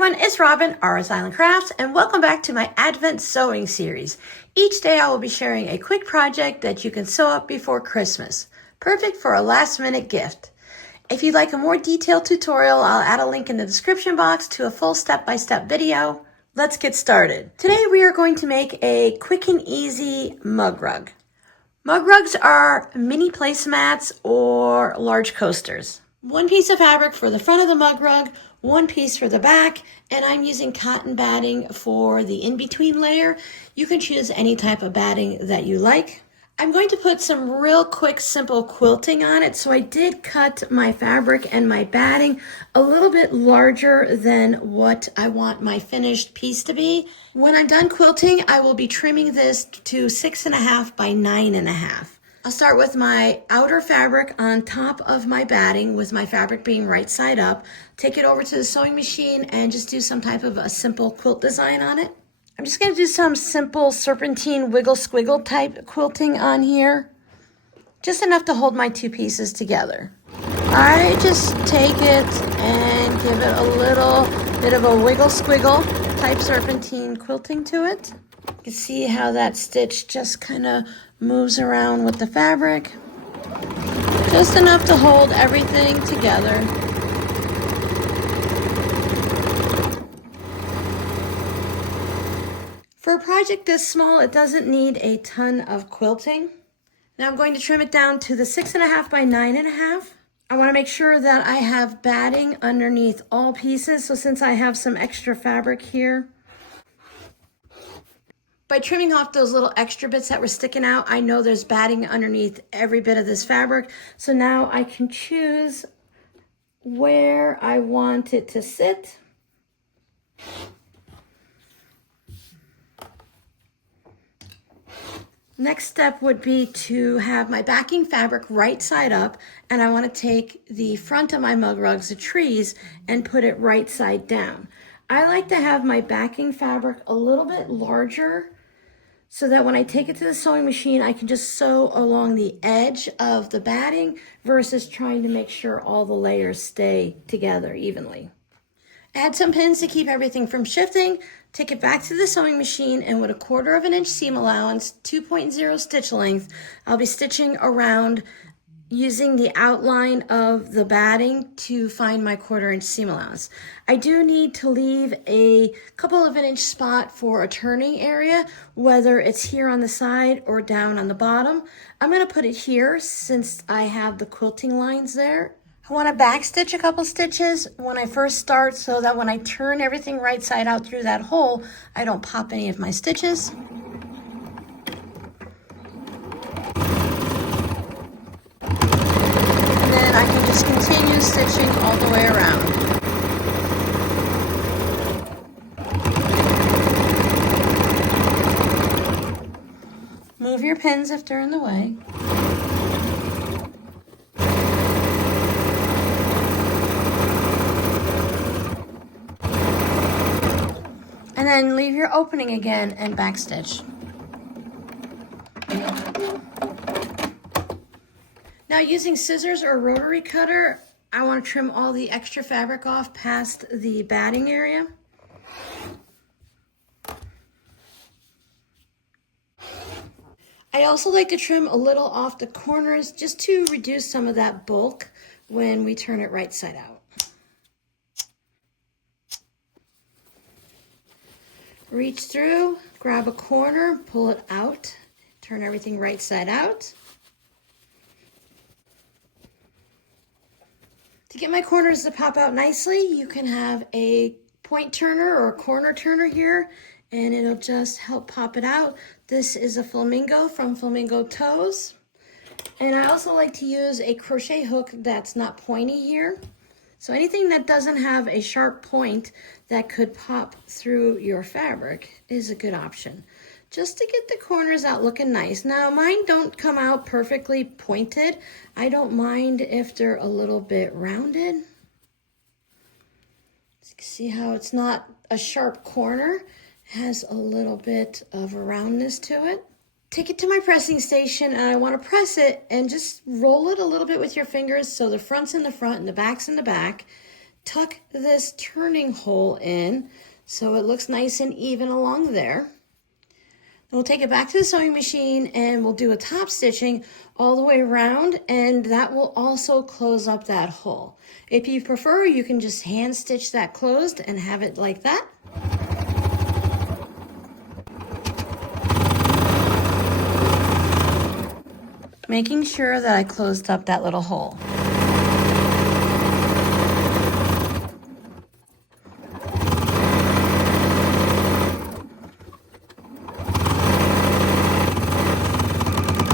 everyone, it's Robin, RS Island Crafts, and welcome back to my Advent Sewing Series. Each day I will be sharing a quick project that you can sew up before Christmas. Perfect for a last minute gift. If you'd like a more detailed tutorial, I'll add a link in the description box to a full step-by-step video. Let's get started. Today we are going to make a quick and easy mug rug. Mug rugs are mini placemats or large coasters. One piece of fabric for the front of the mug rug, one piece for the back, and I'm using cotton batting for the in-between layer. You can choose any type of batting that you like. I'm going to put some real quick, simple quilting on it, so I did cut my fabric and my batting a little bit larger than what I want my finished piece to be. When I'm done quilting, I will be trimming this to 6.5 by 9.5. I'll start with my outer fabric on top of my batting, with my fabric being right side up. Take it over to the sewing machine and just do some type of a simple quilt design on it. I'm just going to do some simple serpentine wiggle squiggle type quilting on here. Just enough to hold my two pieces together. I just take it and give it a little bit of a wiggle squiggle type serpentine quilting to it. You can see how that stitch just kind of moves around with the fabric. Just enough to hold everything together. For a project this small, it doesn't need a ton of quilting. Now I'm going to trim it down to the 6.5 by 9.5. I want to make sure that I have batting underneath all pieces, so since I have some extra fabric here, by trimming off those little extra bits that were sticking out, I know there's batting underneath every bit of this fabric. So now I can choose where I want it to sit. Next step would be to have my backing fabric right side up, and I want to take the front of my mug rugs, the trees, and put it right side down. I like to have my backing fabric a little bit larger, so that when I take it to the sewing machine, I can just sew along the edge of the batting versus trying to make sure all the layers stay together evenly. Add some pins to keep everything from shifting. Take it back to the sewing machine, and with a 1/4 inch seam allowance, 2.0 stitch length, I'll be stitching around using the outline of the batting to find my 1/4 inch seam allowance. I do need to leave a couple of an inch spot for a turning area, whether it's here on the side or down on the bottom. I'm going to put it here since I have the quilting lines there. I want to back stitch a couple stitches when I first start, so that when I turn everything right side out through that hole, I don't pop any of my stitches. I can just continue stitching all the way around. Move your pins if they're in the way. And then leave your opening again and backstitch. Now, using scissors or rotary cutter, I want to trim all the extra fabric off past the batting area. I also like to trim a little off the corners just to reduce some of that bulk when we turn it right side out. Reach through, grab a corner, pull it out, turn everything right side out. To get my corners to pop out nicely, you can have a point turner or a corner turner here, and it'll just help pop it out. This is a flamingo from Flamingo Toes. And I also like to use a crochet hook that's not pointy here. So anything that doesn't have a sharp point that could pop through your fabric is a good option, just to get the corners out looking nice. Now, mine don't come out perfectly pointed. I don't mind if they're a little bit rounded. See how it's not a sharp corner? It has a little bit of a roundness to it. Take it to my pressing station, and I want to press it and just roll it a little bit with your fingers so the front's in the front and the back's in the back. tuck this turning hole in so it looks nice and even along there. We'll take it back to the sewing machine and we'll do a top stitching all the way around, and that will also close up that hole. If you prefer, you can just hand stitch that closed and have it like that. Making sure that I closed up that little hole.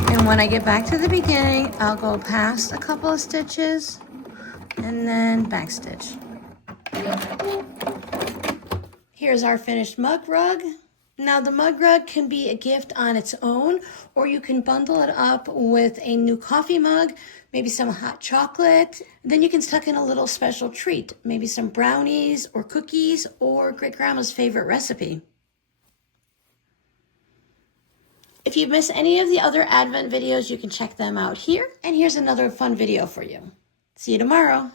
And when I get back to the beginning, I'll go past a couple of stitches and then back stitch. Here's our finished mug rug. Now the mug rug can be a gift on its own, or you can bundle it up with a new coffee mug, maybe some hot chocolate. Then you can tuck in a little special treat, maybe some brownies or cookies or great grandma's favorite recipe. If you miss any of the other Advent videos, you can check them out here. And here's another fun video for you. See you tomorrow.